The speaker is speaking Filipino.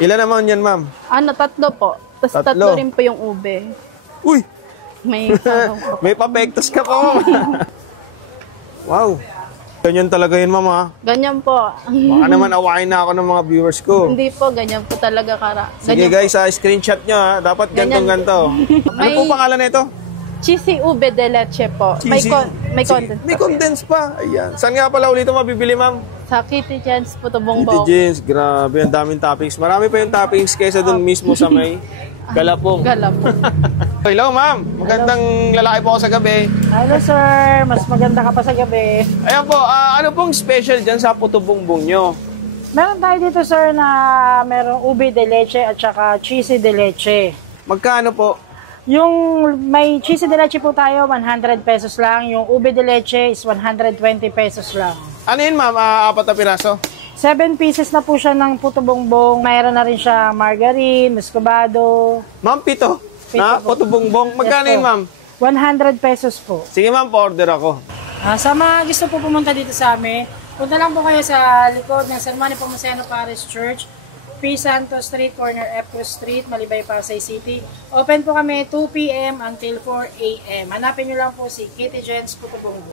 Ilan naman yan, ma'am? Ano, 3 po. Tapos 3 rin po yung ube. Uy! May sarong po. May papektos ka pa, ma'am. Wow. Ganyan talaga yun, ma'am, ha? Ganyan po. Baka naman awain na ako ng mga viewers ko. Hindi po, ganyan po talaga kara. Sige guys, screenshot nyo, ha? Dapat gantong-ganto. Ano po pangalan na ito? Cheesy ube de leche po. May condense. May condense pa. Ayan. Saan nga pala ulit ito mabibili, ma'am? Sa Kitty Jens po to Kitty bongbong. Jeans. Grabe, ang daming toppings. Marami pa yung toppings kaysa dun mismo sa may galapong. Galapong. Hello, ma'am. Magandang lalaki po ako sa gabi. Hello sir, mas maganda ka pa sa gabi. Ayan po, ano pong special dyan sa puto bongbong nyo? Meron tayo dito sir na merong ube de leche at saka cheesy de leche. Magkano po? Yung may cheesy de leche po tayo, 100 pesos lang. Yung ube de leche is 120 pesos lang. Ano yun, ma'am? 4 na piraso? 7 pieces na po siya ng puto bongbong. Mayroon na rin siya margarine, muscovado. Ma'am, 7 na puto bongbong. Magkano Yes, yun, po. ma'am? 100 pesos po. Sige, ma'am, pa-order ako. Sa mga gusto po pumunta dito sa amin, punta lang po kayo sa likod ng San Juan Nepomuceno Parish Church, P. Santos Street, corner F. Street, Malibay, Pasay City. Open po kami 2 p.m. until 4 a.m. Hanapin nyo lang po si Kitty Jens Puto Bongbong.